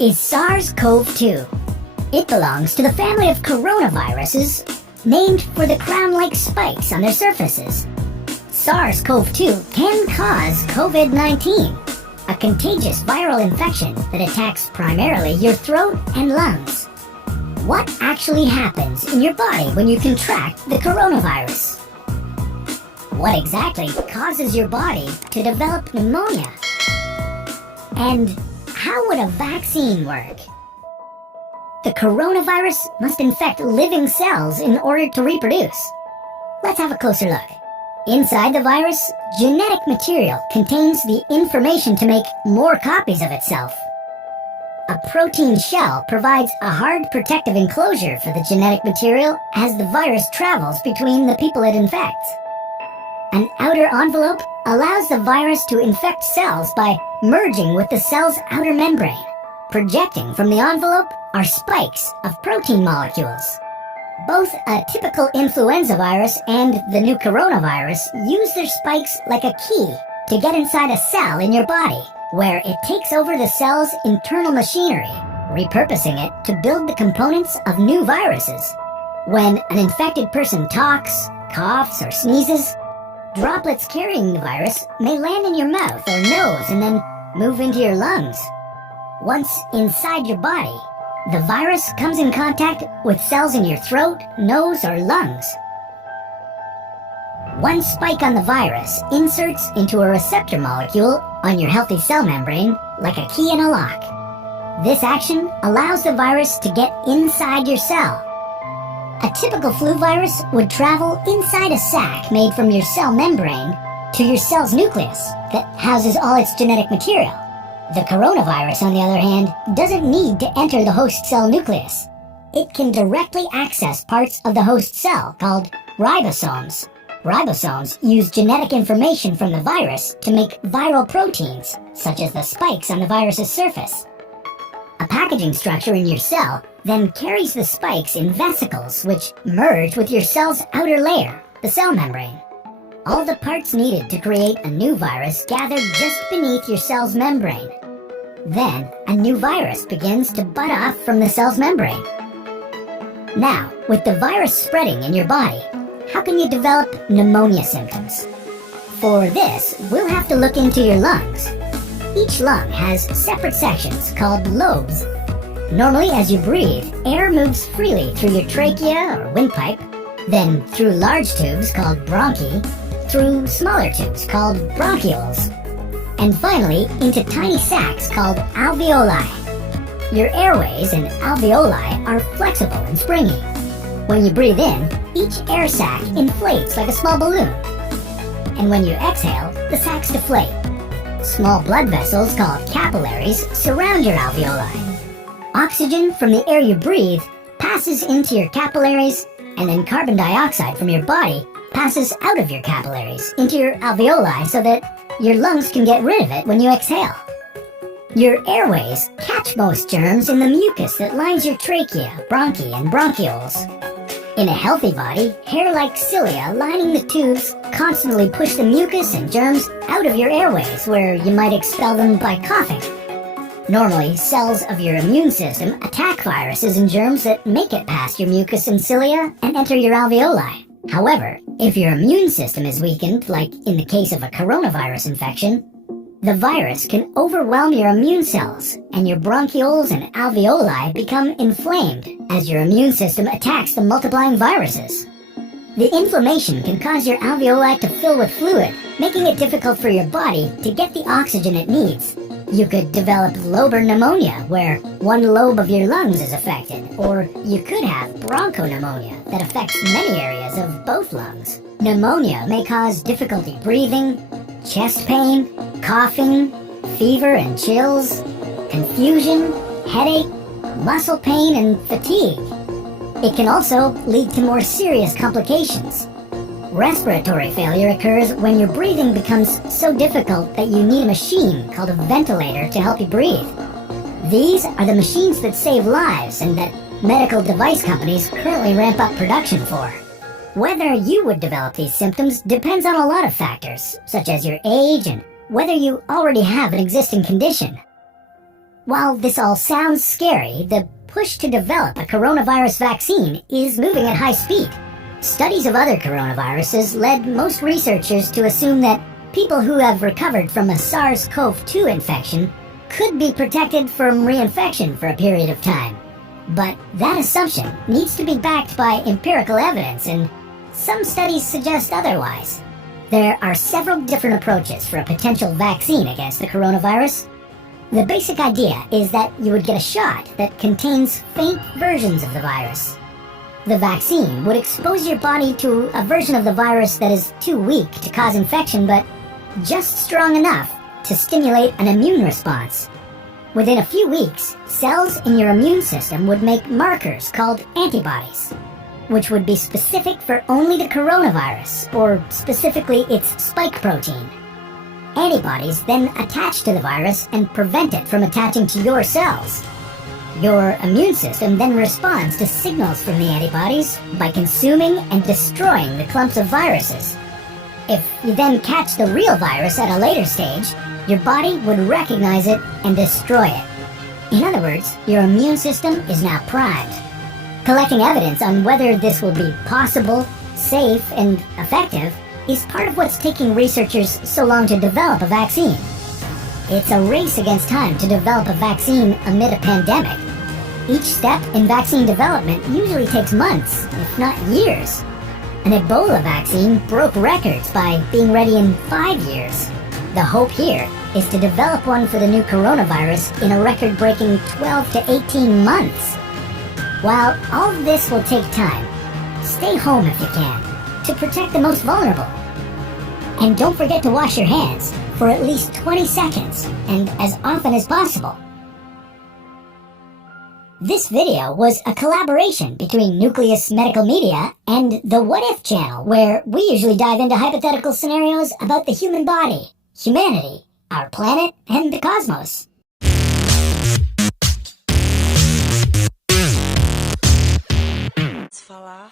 is SARS-CoV-2. It belongs to the family of coronaviruses, named for the crown-like spikes on their surfaces. SARS-CoV-2 can cause COVID-19, a contagious viral infection that attacks primarily your throat and lungs. What actually happens in your body when you contract the coronavirus? What exactly causes your body to develop pneumonia? And how would a vaccine work? The coronavirus must infect living cells in order to reproduce. Let's have a closer look. Inside the virus, genetic material contains the information to make more copies of itself. A protein shell provides a hard protective enclosure for the genetic material as the virus travels between the people it infects. An outer envelope allows the virus to infect cells by merging with the cell's outer membrane. Projecting from the envelope are spikes of protein molecules. Both a typical influenza virus and the new coronavirus use their spikes like a key to get inside a cell in your body, where it takes over the cell's internal machinery, repurposing it to build the components of new viruses. When an infected person talks, coughs, or sneezes, droplets carrying the virus may land in your mouth or nose and then move into your lungs. Once inside your body, the virus comes in contact with cells in your throat, nose, or lungs. One spike on the virus inserts into a receptor molecule on your healthy cell membrane like a key in a lock. This action allows the virus to get inside your cell. A typical flu virus would travel inside a sac made from your cell membrane to your cell's nucleus that houses all its genetic material. The coronavirus, on the other hand, doesn't need to enter the host cell nucleus. It can directly access parts of the host cell called ribosomes. Ribosomes use genetic information from the virus to make viral proteins, such as the spikes on the virus's surface. A packaging structure in your cell then carries the spikes in vesicles which merge with your cell's outer layer, the cell membrane. All the parts needed to create a new virus gather just beneath your cell's membrane. Then, a new virus begins to bud off from the cell's membrane. Now, with the virus spreading in your body, how can you develop pneumonia symptoms? For this, we'll have to look into your lungs. Each lung has separate sections called lobes. Normally, as you breathe, air moves freely through your trachea or windpipe, then through large tubes called bronchi, through smaller tubes called bronchioles, and finally into tiny sacs called alveoli. Your airways and alveoli are flexible and springy. When you breathe in, each air sac inflates like a small balloon. And when you exhale, the sacs deflate. Small blood vessels called capillaries surround your alveoli. Oxygen from the air you breathe passes into your capillaries, and then carbon dioxide from your body passes out of your capillaries into your alveoli so that your lungs can get rid of it when you exhale. Your airways catch most germs in the mucus that lines your trachea, bronchi, and bronchioles. In a healthy body, hair-like cilia lining the tubes constantly push the mucus and germs out of your airways, where you might expel them by coughing. Normally, cells of your immune system attack viruses and germs that make it past your mucus and cilia and enter your alveoli. However, if your immune system is weakened, like in the case of a coronavirus infection, the virus can overwhelm your immune cells, and your bronchioles and alveoli become inflamed as your immune system attacks the multiplying viruses. The inflammation can cause your alveoli to fill with fluid, making it difficult for your body to get the oxygen it needs. You could develop lobar pneumonia, where one lobe of your lungs is affected, or you could have bronchopneumonia that affects many areas of both lungs. Pneumonia may cause difficulty breathing, chest pain, coughing, fever and chills, confusion, headache, muscle pain, and fatigue. It can also lead to more serious complications. Respiratory failure occurs when your breathing becomes so difficult that you need a machine called a ventilator to help you breathe. These are the machines that save lives and that medical device companies currently ramp up production for. Whether you would develop these symptoms depends on a lot of factors, such as your age and whether you already have an existing condition. While this all sounds scary, the push to develop a coronavirus vaccine is moving at high speed. Studies of other coronaviruses led most researchers to assume that people who have recovered from a SARS-CoV-2 infection could be protected from reinfection for a period of time. But that assumption needs to be backed by empirical evidence, and some studies suggest otherwise. There are several different approaches for a potential vaccine against the coronavirus. The basic idea is that you would get a shot that contains faint versions of the virus. The vaccine would expose your body to a version of the virus that is too weak to cause infection, but just strong enough to stimulate an immune response. Within a few weeks, cells in your immune system would make markers called antibodies, which would be specific for only the coronavirus, or specifically its spike protein. Antibodies then attach to the virus and prevent it from attaching to your cells. Your immune system then responds to signals from the antibodies by consuming and destroying the clumps of viruses. If you then catch the real virus at a later stage, your body would recognize it and destroy it. In other words, your immune system is now primed. Collecting evidence on whether this will be possible, safe, and effective is part of what's taking researchers so long to develop a vaccine. It's a race against time to develop a vaccine amid a pandemic. Each step in vaccine development usually takes months, if not years. An Ebola vaccine broke records by being ready in 5 years. The hope here is to develop one for the new coronavirus in a record-breaking 12 to 18 months. While all of this will take time, stay home if you can, to protect the most vulnerable. And don't forget to wash your hands for at least 20 seconds, and as often as possible. This video was a collaboration between Nucleus Medical Media and the What If channel, where we usually dive into hypothetical scenarios about the human body, humanity, our planet, and the cosmos. Falar